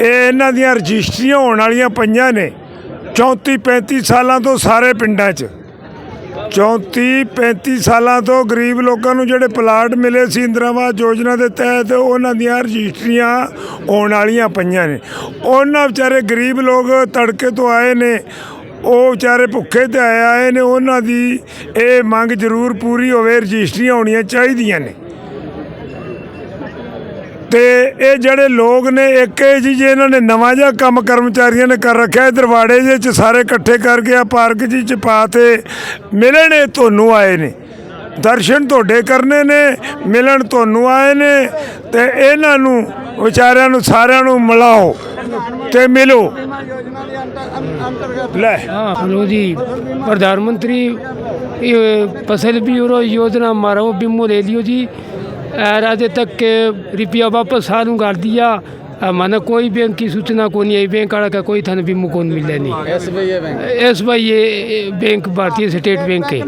ਇਹ ਇਹਨਾਂ ਦੀਆਂ ਰਜਿਸਟਰੀਆਂ ਹੋਣ ਵਾਲੀਆਂ ਪਈਆਂ ਨੇ 34-35 ਸਾਲਾਂ ਤੋਂ ਸਾਰੇ ਪਿੰਡਾਂ 'ਚ। 34-35 ਸਾਲਾਂ ਤੋਂ ਗਰੀਬ ਲੋਕਾਂ ਨੂੰ ਜਿਹੜੇ ਪਲਾਟ ਮਿਲੇ ਸੀ ਇੰਦਰਾ ਆਵਾਸ ਯੋਜਨਾ ਦੇ ਤਹਿਤ, ਉਹਨਾਂ ਦੀਆਂ ਰਜਿਸਟਰੀਆਂ ਹੋਣ ਵਾਲੀਆਂ ਪਈਆਂ ਨੇ। ਉਹਨਾਂ ਵਿਚਾਰੇ ਗਰੀਬ ਲੋਕ ਤੜਕੇ ਤੋਂ ਆਏ ਨੇ, ਉਹ ਵਿਚਾਰੇ ਭੁੱਖੇ ਤੇ ਆਏ ਨੇ। ਉਹਨਾਂ ਦੀ ਇਹ ਮੰਗ ਜ਼ਰੂਰ ਪੂਰੀ ਹੋਵੇ, ਰਜਿਸਟਰੀਆਂ ਹੋਣੀਆਂ ਚਾਹੀਦੀਆਂ ਨੇ। ਤੇ ਇਹ ਜਿਹੜੇ ਲੋਕ ਨੇ ਇੱਕ ਇਹ ਜੀ ਜੇ ਇਹਨਾਂ ਨੇ ਨਵਾਂ ਜਿਹਾ ਕੰਮ ਕਰਮਚਾਰੀਆਂ ਨੇ ਕਰ ਰੱਖਿਆ, ਦਰਵਾੜੇ ਜਿਹੇ 'ਚ ਸਾਰੇ ਇਕੱਠੇ ਕਰਕੇ ਆ ਪਾਰਕ ਜੀ 'ਚ ਪਾ ਤੇ ਮਿਲਣ ਤੁਹਾਨੂੰ ਆਏ ਨੇ, ਦਰਸ਼ਨ ਤੁਹਾਡੇ ਕਰਨੇ ਨੇ, ਮਿਲਣ ਤੁਹਾਨੂੰ ਆਏ ਨੇ। ਤੇ ਇਹਨਾਂ ਨੂੰ ਵਿਚਾਰਿਆਂ ਨੂੰ ਸਾਰਿਆਂ ਨੂੰ ਮਿਲਾਓ ਤੇ ਮਿਲੋ। ਲੈ हेलो जी, प्रधानमंत्री फसल बीमा योजना हमारा वो बीमो ले लियो जी। अजे तक के रुपया वापस सारू कर दिया, माना कोई बैंक की सूचना को नहीं आई, बैंक वाला का कोई थाना बीमो कौन मिले नहीं। SBI ये बैंक भारतीय स्टेट बैंक है।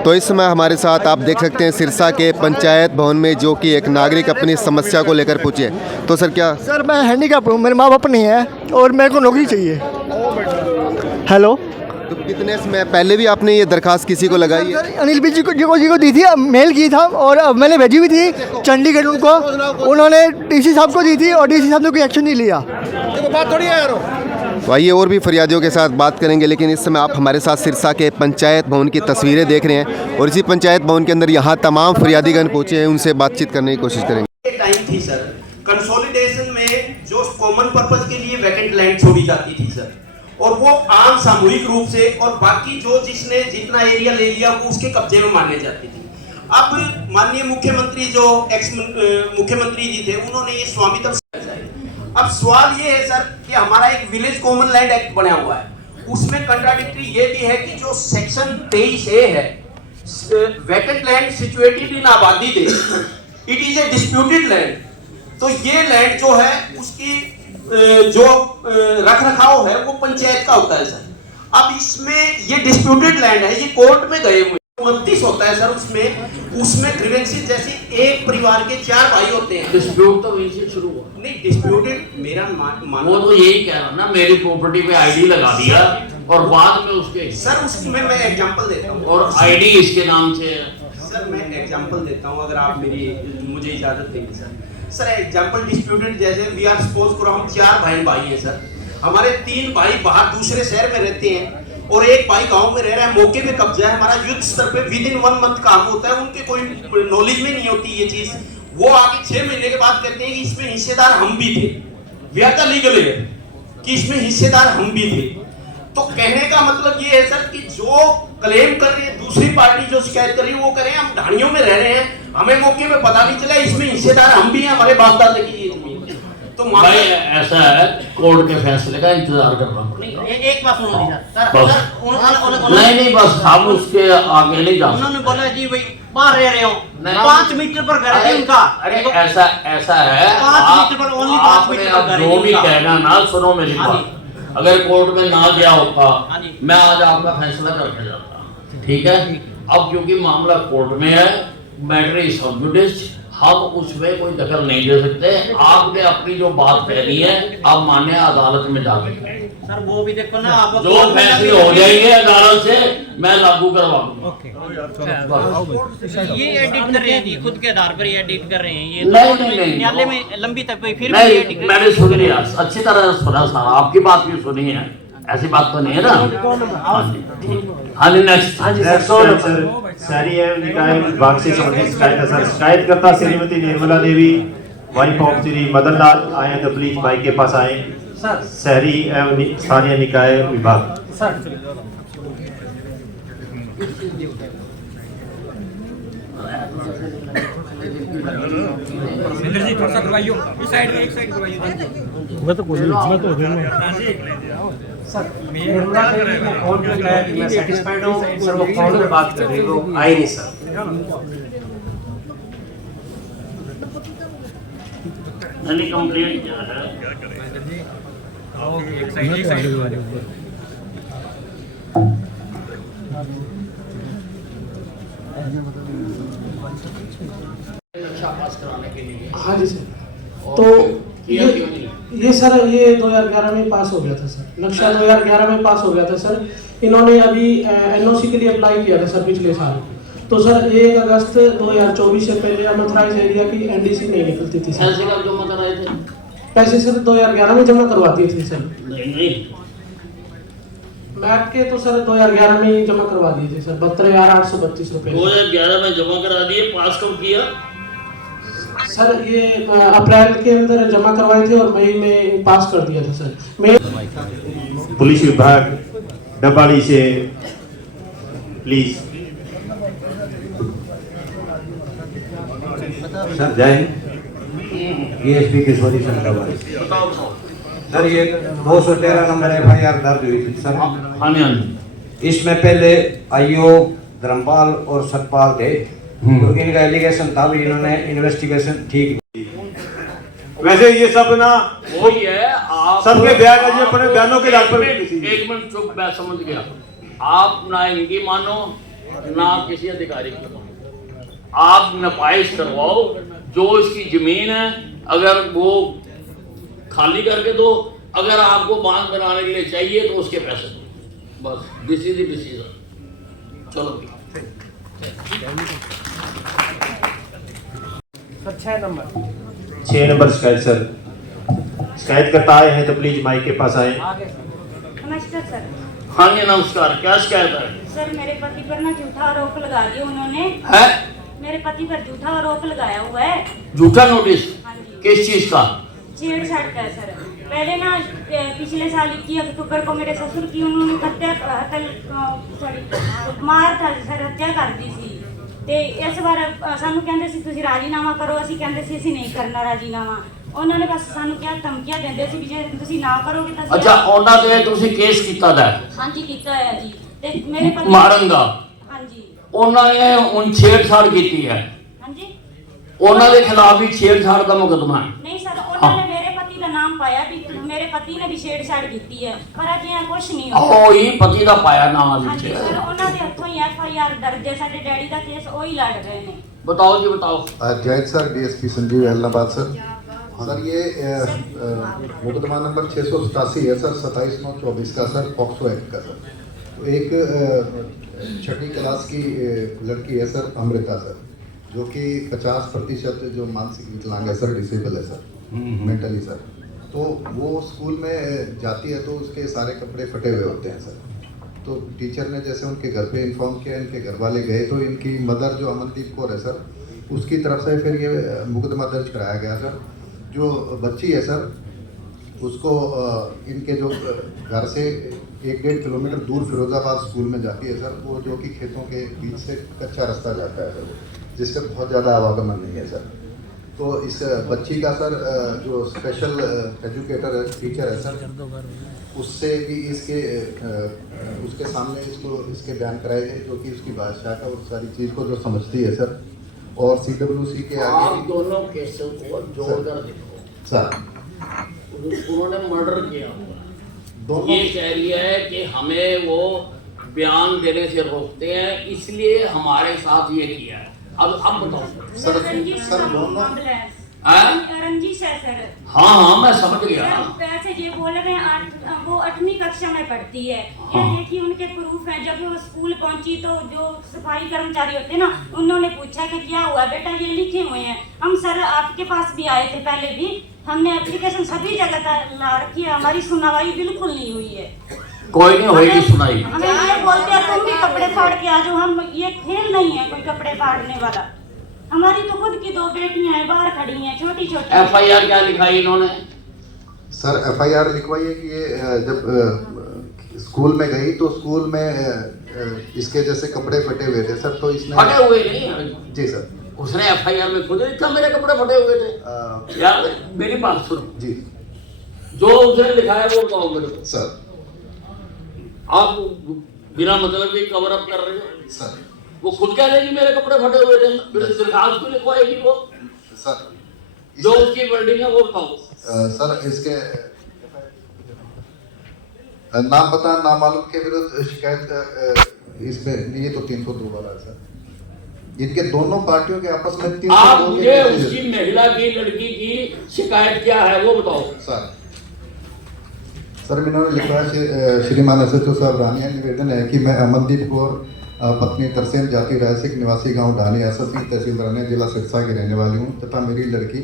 तो इस समय हमारे साथ आप देख सकते हैं सिरसा के पंचायत भवन में जो कि एक नागरिक अपनी समस्या को लेकर पूछे। तो सर क्या? सर मैं हैंडीकैप हूँ, मेरे माँ बाप नहीं है और मेरे को नौकरी चाहिए। हेलो, तो कितने समय पहले भी आपने ये दरखास्त किसी को लगाई है? अनिल जी को दी थी, मेल की था और अब मैंने भेजी हुई थी चंडीगढ़ उनको, उन्होंने DC साहब को दी थी और DC साहब ने कोई एक्शन नहीं लिया। बात थोड़ी है यार। तो आइए और भी फरियादियों के साथ बात करेंगे, लेकिन इस समय आप हमारे साथ सिरसा के पंचायत भवन की तस्वीरें देख रहे हैं और इसी पंचायत भवन के अंदर यहाँ तमाम फरियादीगण पहुँचे हैं, उनसे बातचीत करने की कोशिश करेंगे। टाइम थी सर, कंसोलिडेशन में जो कॉमन पर्पज के लिए वैकेंट लैंड छोड़ी जाती थी सर, और वो आम सामूहिक रूप से और बाकी जो जिसने जितना एरिया ले लिया वो उसके कब्जे में माने जाती थी। अब माननीय मुख्यमंत्री जो एक्स मुख्यमंत्री जी थे, उन्होंने ये स्वामित्व। अब सवाल ये है सर कि हमारा एक विलेज कॉमन लैंड एक्ट बना हुआ है, उसमें कंट्राडिक्टरी ये भी है कि जो सेक्शन 23A है, vacant land situated in abadi deh, it is a disputed land. तो ये लैंड जो है उसकी जो रख रखाव है वो पंचायत का होता है सर। अब इसमें ये डिस्प्यूटेड लैंड है, ये कोर्ट में गए हुए 29 होता है सर, उसमें ग्रीवेंसेस जैसे एक परिवार के 4 भाई होते हैं। डिस्प्यूट तो वहीं से शुरू हुआ। नहीं, डिस्प्यूटेड मेरा मानना वो तो यही कह रहा ना, मेरी प्रॉपर्टी पे आईडी लगा दिया और बाद में उसके सर उसमें मैं एग्जांपल देता हूँ और आईडी इसके नाम से। सर मैं एग्जांपल देता हूँ, अगर आप मुझे इजाजत देंगे सर। सर एग्जांपल डिस्प्यूटेड जैसे वी आर सपोज करो हम 4 बहन भाई हैं सर, हमारे 3 भाई बाहर दूसरे शहर में रहते हैं और एक भाई गांव में रह रहा है, मौके पे कब्जा है, हमारा युद्ध स्तर पे विद इन 1 मंथ काम होता है, उनके कोई नॉलेज में नहीं होती ये चीज। वो आगे 6 महीने के बाद कहते हैं कि इसमें हिस्सेदार हम भी थे, वी आर द लीगल है कि इसमें हिस्सेदार हम भी थे। तो कहने का मतलब ये है सर कि जो क्लेम कर रही है दूसरी पार्टी, जो शिकायत कर रही है, वो कह रहे हैं हम ढाणियों में रह रहे हैं, हमें मौके पे पता नहीं चला, इसमें हिस्सेदार हम भी हैं, हमारे बाप दादा की ये जमीन। तो भाई ऐसा है, कोर्ट के फैसले का इंतजार कर रहा हूँ। एक बात सुनो सर, नहीं बस हम उसके आगे नहीं जा। उन्होंने बोला जी भाई बाहर रह रहे हो, 5 मीटर पर घर है उनका। अरे ऐसा है, 5 मीटर पर, ओनली 5 मीटर पर घर है। जो भी कहना ना, सुनो मेरी बात, अगर कोर्ट में ना गया होता मैं आज आपका फैसला करके जाता, ठीक है। अब क्योंकि मामला कोर्ट में है, मैटर इज सब जुडिस, हम उसमें कोई दखल नहीं दे सकते। आपने अपनी जो बात कहनी है आप मान्य अदालत में जाके सर वो भी देखो ना, आप जो फैसले हो जाएंगे अदालत से मैं लागू करवाऊंगा। ये एडिट कर रहे हैं जी, खुद के आधार पर ये एडिट कर रहे हैं। ये नहीं न्यायालय में लंबी तक फिर नहीं, मैंने सुन लिया, अच्छी तरह सुना सारा, आपकी बात भी सुनी है, ऐसी बात तो नहीं है ना। हाँ जी नेक्स्ट। सर शहरी एवं निकाय विभाग से संबंधित शिकायत है सर। शिकायतकर्ता श्रीमती निर्मला देवी वाइफ ऑफ श्री मदन लाल आए तो प्लीज माइक के पास आए। शहरी एवं स्थानीय निकाय विभाग। जी थोड़ा सा करवाइयो, इस साइड में, एक साइड करवाइयो। मैं तो कोई मैं तो सर मेरा फोन पे लगाया कि मैं सैटिस्फाइड हूं सर, वो फोन पे बात कर रही हो, आई नहीं सर। नहीं कंप्लेंट क्या है? आओ एक साइड पास कराने के के लिए। हाँ जी सर। और तो किया क्यों नहीं? ये सर ये 2011 में पास हो गया था सर, नक्शा 2011 में पास हो गया था सर। इन्होंने अभी एनओसी के लिए अप्लाई किया था सर पिछले साल। तो सर 1 अगस्त 2024 से पहले अमथराइज एरिया की एनडीसी नहीं निकलती थी सर। ऐसे का जमा कराए थे? पैसे सर 2011 में जमा करवा दिए थे सर। नहीं मैप के तो सर 2011 में ही जमा करवा दिए थे सर, 72,832 रुपए। 2011 में जमा करा दिए, पास कब किया? सर ये अप्रैल के अंदर जमा करवाए थे और मई में पास कर दिया था सर। मई पुलिस विभाग डबाड़ी से प्लीज। सर जय डीएसपी किशोरी सर डबाड़ी। बताओ बताओ। सर ये 213 नंबर FIR दर्ज हुई थी सर। हाँ जी। इसमें पहले आईओ धर्मपाल और सतपाल थे, तो इनका एलिगेशन था भी इन्होंने इन्वेस्टिगेशन ठीक। वैसे ये सब ना वही है, आप सबके बयान आज अपने बयानों के आधार पर एक मिनट चुप, मैं समझ गया। आप ना इनकी मानो ना किसी अधिकारी की मानो, आप नपाइश करवाओ। जो इसकी जमीन है अगर वो खाली करके दो, अगर आपको बांध बनाने के लिए चाहिए तो उसके पैसे दो, बस दिस इज द डिसीजन। चलो सर 6 नंबर 6 नंबर शिकायत सर। शिकायत करता आए हैं तो प्लीज माइक के पास आए। नमस्कार सर। हाँ जी नमस्कार, क्या शिकायत है? सर मेरे पति पर ना झूठा आरोप लगा दिया उन्होंने। है? मेरे पति पर झूठा आरोप लगाया हुआ है। झूठा नोटिस? हाँ जी। किस चीज का? छेड़छाड़ का है सर। पहले ना पिछले साल 21 अक्टूबर को मेरे ससुर की उन्होंने मार था सर, हत्या कर दी सी। ਤੇ ਇਸ ਵਾਰ ਸਾਨੂੰ ਕਹਿੰਦੇ ਸੀ ਤੁਸੀਂ ਰਾਜੀਨਾਮਾ ਕਰੋ, ਅਸੀਂ ਕਹਿੰਦੇ ਸੀ ਅਸੀਂ ਨਹੀਂ ਕਰਨਾ ਰਾਜੀਨਾਮਾ। ਉਹਨਾਂ ਨੇ ਬਸ ਸਾਨੂੰ ਕਿਹਾ ਧਮਕੀਆਂ ਦਿੰਦੇ ਸੀ ਵੀ ਜੇ ਤੁਸੀਂ ਨਾ ਕਰੋਗੇ ਤਾਂ ਅੱਛਾ, ਉਹਨਾਂ ਤੇ ਤੁਸੀਂ ਕੇਸ ਕੀਤਾ ਦਾ? ਹਾਂਜੀ ਕੀਤਾ ਹੈ ਜੀ। ਤੇ ਮੇਰੇ ਪਤੀ ਮਾਰਨ ਦਾ? ਹਾਂਜੀ। ਉਹਨਾਂ ਨੇ ਹੁਣ ਛੇੜਛਾੜ ਕੀਤੀ ਹੈ? ਹਾਂਜੀ। ਉਹਨਾਂ ਦੇ ਖਿਲਾਫ ਵੀ ਛੇੜਛਾੜ ਦਾ ਮੁਕੱਦਮਾ ਹੈ? ਨਹੀਂ ਸਰ, ਉਹਨਾਂ ਨੇ ਮੇਰੇ ਪਤੀ ਦਾ ਨਾਮ ਪਾਇਆ ਵੀ ਮੇਰੇ ਪਤੀ ਨੇ ਵੀ ਛੇੜਛਾੜ ਕੀਤੀ ਹੈ, ਪਰ ਅਜੇ ਕੁਝ ਨਹੀਂ ਹੋਇਆ। ਉਹ ਹੀ ਪਤੀ ਦਾ ਪਾਇਆ ਨਾਮ ਹਾਂਜੀ ਵਿੱਚ। ਸਰ, ਉਹਨਾਂ ਦੇ ਹੱਥੋਂ ਹੀ FIR ਦਰਜ ਹੈ। ਸਾਡੇ ਡੈਡੀ ਦਾ ਕੇਸ ਉਹ ਹੀ ਲੜ ਰਹੇ ਨੇ। बताओ जी बताओ। जय sir, DSP Sanjeev Ellenabad sir. Sir ये मुकदमा नंबर 687 है सर, 27/9/24 का सर, पॉक्सो एक्ट का सर। तो एक 6वीं क्लास की लड़की है सर, अमृता सर, जो कि 50% जो मानसिक विकलांग है सर, डिसेबल है सर मेंटली सर। तो वो स्कूल में जाती है तो उसके सारे कपड़े फटे हुए होते हैं सर। तो टीचर ने जैसे उनके घर पे इन्फॉर्म किया, इनके घर वाले गए तो इनकी मदर जो अमनदीप कौर है सर, उसकी तरफ से फिर ये मुकदमा दर्ज कराया गया सर। जो बच्ची है सर, उसको इनके जो घर से 1-1.5 किलोमीटर दूर फिरोजाबाद स्कूल में जाती है सर, वो जो कि खेतों के बीच से कच्चा रास्ता जाता है सर, जिससे बहुत ज़्यादा आवागमन नहीं है सर। तो इस बच्ची का सर जो स्पेशल एजुकेटर है, टीचर है सर, उससे भी उसके सामने इसको इसके बयान कराए गए, जो कि उसकी भाषा का और सारी चीज़ को जो समझती है सर। और CWC के आप आगे दोनों केसों को जोड़कर देखो सर, उन्होंने मर्डर किया हुआ। दोनों ये कह रही है कि हमें वो बयान देने से रोकते हैं, इसलिए हमारे साथ ये किया है। अब बताओ सर, रंजिश सर का दोनों मामला है। हाँ? रंजिश है सर। हाँ मैं समझ गया। सर वैसे ये बोल रहे हैं वो 8वीं कक्षा में पढ़ती है। हाँ। ये देखिए उनके प्रूफ हैं। जब वो स्कूल पहुंची तो जो सफाई कर्मचारी होते हैं ना, उन्होंने पूछा कि क्या हुआ बेटा, ये लिखे हुए हैं। हम सर आपके पास भी आए थे पहले भी, हमने एप्लीकेशन सभी जगह ला रखी है, हमारी सुनवाई बिल्कुल नहीं हुई है। कोई नहीं होगी सुनाई। हमें ये बोलते हैं तुम भी कपड़े फाड़ के आ जाओ। हम ये खेल नहीं है कोई कपड़े फाड़ने वाला। हमारी तो खुद की 2 बेटियां हैं, बाहर खड़ी हैं, छोटी छोटी। FIR क्या लिखाई इन्होंने? सर FIR लिखवाई है कि ये जब स्कूल में गई तो स्कूल में इसके जैसे कपड़े फटे हुए थे सर, तो इसने फटे हुए नहीं? जी सर, उसने FIR में खुद लिखा मेरे कपड़े फटे हुए थे। यार मेरी बात सुनो जी, जो उसने लिखा है वो बताओ मेरे को। सर आप बिना मतलब के कवर अप कर रहे हो सर। वो खुद कह देगी मेरे कपड़े फटे हुए थे, फिर दरखास्त भी लिखवाएगी वो। सर जो उसकी बिल्डिंग है वो बताओ। सर इसके नाम पता नामालूम के विरुद्ध शिकायत इसमें लिए तो 302 वाला है सर। इनके दोनों पार्टियों के आपस में 3 आप मुझे उसकी महिला की लड़की की शिकायत क्या है वो बताओ। सर इन्होंने लिखा है श्रीमान एसएचओ साहब रानिया, निवेदन है कि मैं अमनदीप कौर पत्नी तरसेम जाति रायसिक निवासी गांव ढानी आसर सिंह तहसील रानिया जिला सिरसा की रहने वाली हूं तथा मेरी लड़की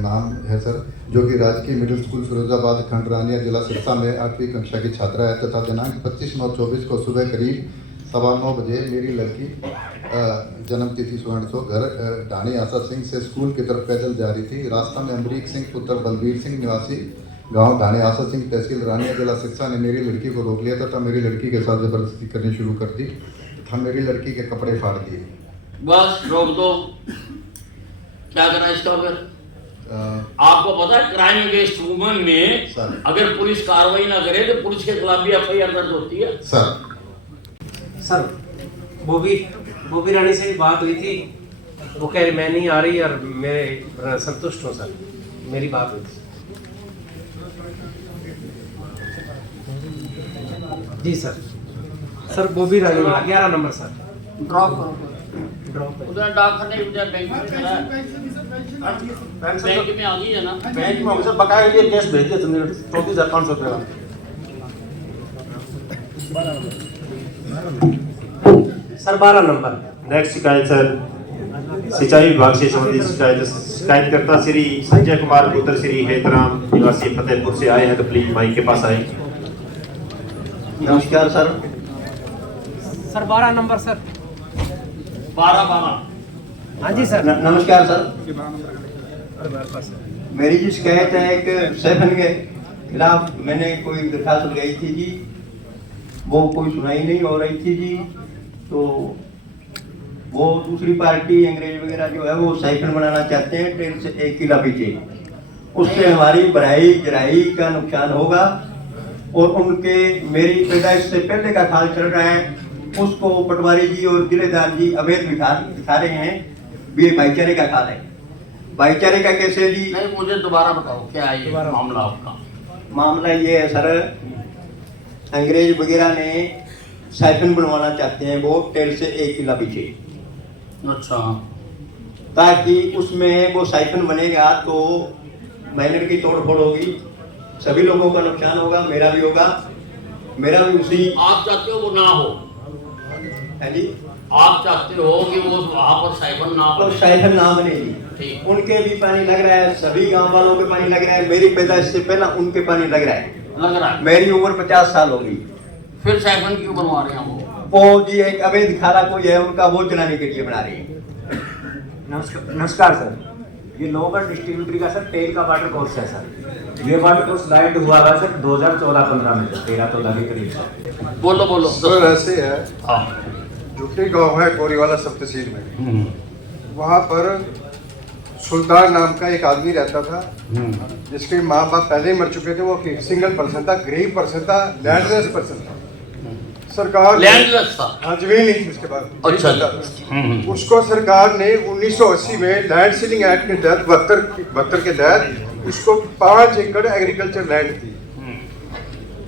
नाम है सर जो कि राजकीय मिडिल स्कूल फिरोजाबाद खंड रानिया जिला सिरसा में 8वीं कक्षा की छात्रा है तथा दिनांक 25/9/24 को सुबह करीब 9:15 बजे मेरी लड़की जन्म तिथि स्वर्ण सो घर ढाणी आसर सिंह से स्कूल की तरफ पैदल जा रही थी। रास्ता में अमरीक सिंह पुत्र बलबीर सिंह निवासी गांव ढाणी आसर सिंह तहसील रानिया जिला सिरसा ने मेरी लड़की को रोक लिया तथा मेरी लड़की के साथ जबरदस्ती करनी शुरू कर दी तथा मेरी लड़की के कपड़े फाड़ दिए। बस रोक दो, क्या करना है इसका? फिर आपको पता है क्राइम अगेंस्ट वुमेन में अगर पुलिस कार्रवाई ना करे तो पुलिस के खिलाफ भी एफआईआर दर्ज होती है। सर बोबी रानी से बात हुई थी, वो कह रही मैं नहीं आ रही और मैं संतुष्ट हूँ सर, मेरी बात हुई थी। जी सर बोबी रानी 11 नंबर सर ड्रॉप करो उधर डाकखाने उधर बैंक में चला है, बैंक में आ गई है ना, बैंक में ऑफिसर बकाया के लिए केस भेज दिया तुमने 34,500 रुपये। Sir 12 number. नेक्स्ट शिकायत सर सिंचाई विभाग से संबंधित शिकायतकर्ता श्री संजय कुमार पुत्र श्री हेतराम निवासी फतेहपुर से आए हैं तो प्लीज माइक के पास आए। नमस्कार सर। सर 12 नंबर सर 12 हाँ जी सर। नमस्कार सर। मेरी जो शिकायत है एक सैफन के खिलाफ मैंने कोई दरखास्त लगाई थी जी, वो कोई सुनाई नहीं हो रही थी जी, तो वो दूसरी पार्टी अंग्रेज वगैरह जो है वो साइफन बनाना चाहते हैं ट्रेन से 1 किला पीछे, उससे हमारी बढ़ाई जराई का नुकसान होगा और उनके मेरी पैदाइश से पहले का खाल चल रहा है उसको पटवारी जी और जिलेदार जी अवैध दिखा रहे हैं। ये भाईचारे का खाल है, भाईचारे का कैसे जी? नहीं मुझे दोबारा बताओ क्या है ये मामला आपका? मामला ये है सर, अंग्रेज वगैरह ने साइफन बनवाना चाहते हैं वो टेल से 1 किला पीछे। अच्छा। ताकि उसमें वो साइफन बनेगा तो माइनर की तोड़ फोड़ होगी, सभी लोगों का नुकसान होगा, मेरा भी होगा, मेरा भी उसी। आप चाहते हो वो ना हो? है जी। आप चाहते हो कि वो वहाँ पर साइफन ना बने? साइफन ना बने जी। उनके भी पानी लग रहा है, सभी गांव वालों के पानी लग रहा है, मेरी पैदाइश से पहला उनके पानी लग रहा है। मेरी उम्र 50 साल हो गई, फिर साइफन क्यों बनवा रहे हैं वो जी एक अवैध खाला कोई है उनका, वो चलाने के लिए बना रहे हैं। नमस्कार सर, ये लोअर डिस्ट्रीब्यूटरी का सर तेल का वाटर कोर्स है सर। ये वाटर कोर्स लाइट हुआ था सर 2014-15 में 13-14 के करीब। बोलो सर ऐसे है, जुटी गांव है कोरीवाला सब तहसील में, वहाँ पर सुल्तान नाम का एक आदमी रहता था जिसके माँ बाप पहले ही मर चुके थे। वो सिंगल पर्सन था, गरीब पर्सन था, लैंडलेस पर्सन था। सरकार लैंडलेस था, हाँ जमीन नहीं थी उसके बाद। अच्छा। उसको सरकार ने 1980 में लैंड सीलिंग एक्ट के तहत 72 के तहत उसको 5 एकड़ एग्रीकल्चर लैंड दी,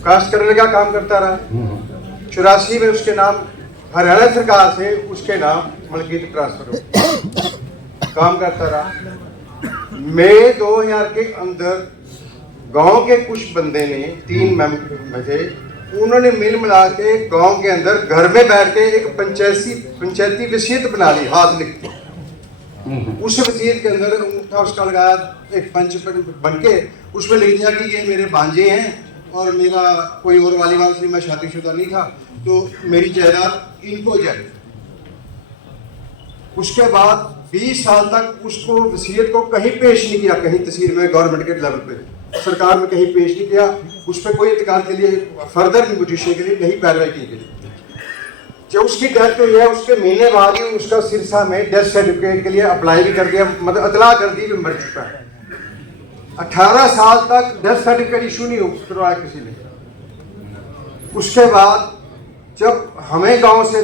कास्ट करने का काम करता रहा। 84 में उसके नाम हरियाणा सरकार से उसके नाम मलकीत ट्रांसफर हो काम करता रहा। मई 2000 के अंदर गांव के कुछ बंदे ने 3 मेंबर थे, उन्होंने मिल मिला के गांव के अंदर घर में बैठ के एक पंचायती वसीयत बना ली हाथ लिख के। उस वसीयत के अंदर अंगूठा उसका लगाया, एक पंच बन के उसमें लिख दिया कि ये मेरे भांजे हैं और मेरा कोई और वालीवाल से मैं शादीशुदा नहीं था तो मेरी जायदाद इनको जाए। उसके बाद 20 साल तक उसको वसीयत को कहीं पेश नहीं किया, कहीं तहसील में गवर्नमेंट के लेवल पे सरकार में कहीं पेश नहीं किया, उस पर कोई इंतकाल के लिए फर्दर निगोशिएशन के लिए नहीं कार्रवाई की गई। जब उसकी डेथ हुई है उसके महीने बाद ही उसका सिरसा में डेथ सर्टिफिकेट के लिए अप्लाई भी कर दिया, मतलब इतला कर दी कि मर चुका है। 18 साल तक डेथ सर्टिफिकेट इशू नहीं करवाया किसी ने। उसके बाद जब हमें गांव से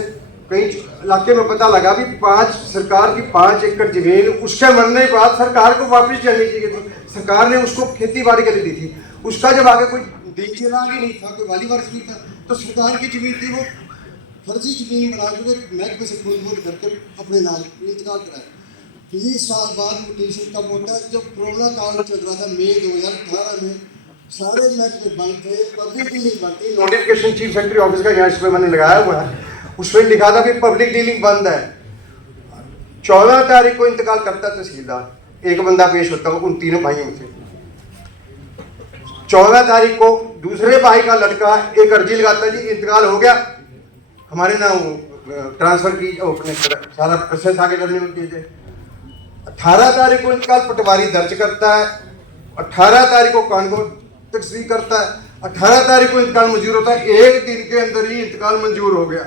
कई इलाके में पता लगा भी सरकार की 5 एकड़ जमीन उसके मरने के बाद सरकार को वापस चलनी चाहिए थी, सरकार ने उसको खेती बाड़ी के लिए दी थी। उसका जब आगे कोई देख ही नहीं था, कोई वाली वारिस नहीं था, तो सरकार की जमीन थी वो फर्जी जमीन बना के महकमे से खुद करके अपने नाम इंतकाल कराया। 20 साल बाद म्यूटेशन कब होता है? जब कोरोना काल चल रहा था मई 2018 में, सारे महकमे बंद थे, पब्लिक डीलिंग बंद थी। नोटिफिकेशन चीफ सेक्रेटरी ऑफिस का यहाँ इस पर मैंने लगाया हुआ है, उसमें लिखा था कि पब्लिक डीलिंग बंद है। 14 तारीख को इंतकाल करता तहसीलदार, एक बंदा पेश होता उन तीनों भाइयों में से। 14 तारीख को दूसरे भाई का लड़का एक अर्जी लगाता जी इंतकाल हो गया, हमारे नाम ट्रांसफर की अपने सारा प्रोसेस आगे करने में कीजिए। 18 तारीख को इंतकाल पटवारी दर्ज करता है, 18 तारीख को कानून तस्दीक करता है, 18 तारीख को इंतकाल मंजूर होता है। एक दिन के अंदर ही इंतकाल मंजूर हो गया।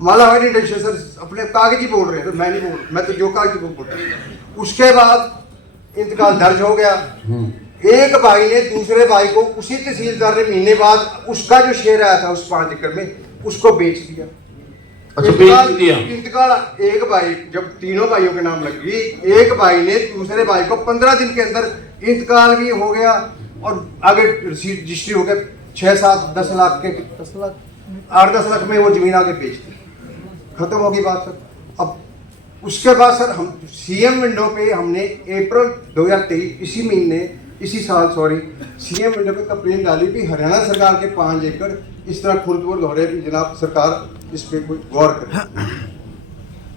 मालावाड़ी इंडस्ट्री सर अपने कागजी बोल रहे हैं, तो मैं नहीं बोल, मैं तो जो कागजी बोल रहा हूँ। उसके बाद इंतकाल दर्ज हो गया। एक भाई ने दूसरे भाई को उसी तहसीलदार ने महीने बाद उसका जो शेयर आया था उस 5 एकड़ में उसको बेच दिया। अच्छा, बेच दिया। इंतकाल एक भाई, जब तीनों भाइयों के नाम लग गई, एक भाई ने दूसरे भाई को 15 दिन के अंदर इंतकाल भी हो गया और आगे रसीद रजिस्ट्री हो गया। 6-7-10 लाख के 10 लाख 8-10 लाख में वो जमीन आगे बेच दी, खत्म होगी बात सर। अब उसके बाद सर हम सीएम विंडो पे हमने अप्रैल 2023 इसी महीने इसी साल सीएम विंडो पे कंप्लेन डाली कि हरियाणा सरकार के 5 एकड़ इस तरह खुर्द-बुर्द हो रहे, जनाब सरकार इस पे कोई गौर करे।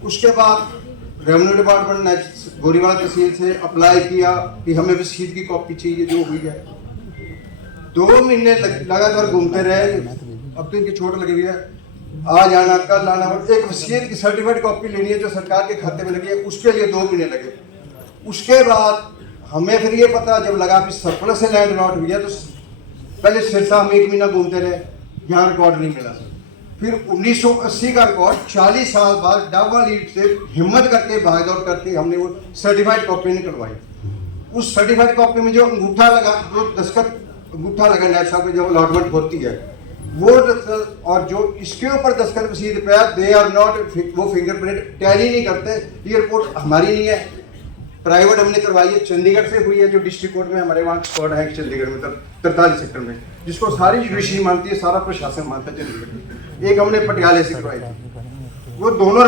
उसके बाद रेवेन्यू डिपार्टमेंट ने गोरीवाला तहसील से अप्लाई किया कि हमें रसीद की कॉपी चाहिए, जो हुई है। 2 महीने लगातार घूमते रहे, अब तो इनकी चोट लगी हुई है, आज आना कल आना। एक वसीयत की सर्टिफाइड कॉपी लेनी है जो सरकार के खाते में लगी है, उसके लिए 2 महीने लगे। उसके बाद हमें फिर ये पता जब लगा कि सरप्लस से लैंड अलॉट हुई है, तो पहले सिरसा हम 1 महीना घूमते रहे, यहाँ रिकॉर्ड नहीं मिला। फिर 1980 का रिकॉर्ड 40 साल बाद डाबा लीड से हिम्मत करके भाग दौड़ करके हमने वो सर्टिफाइड कॉपी निकलवाई। उस सर्टिफाइड कॉपी में जो अंगूठा लगा, जो दस्तखत अंगूठा लगा नायब साहब की जो अलॉटमेंट होती है, वो और जो इसके ऊपर दस्तखत रसीद पे दे आर नॉट, वो फिंगरप्रिंट टैली नहीं करते। ये रिपोर्ट हमारी नहीं है, प्राइवेट हमने करवाई है, चंडीगढ़ से हुई है, जो डिस्ट्रिक्ट कोर्ट में हमारे वहाँ स्क्वाड है चंडीगढ़ में 43 सेक्टर में, जिसको सारी जुडिशरी मानती है, सारा प्रशासन मानता है चंडीगढ़। एक हमने पटियाले से करवाई थी, वो दोनों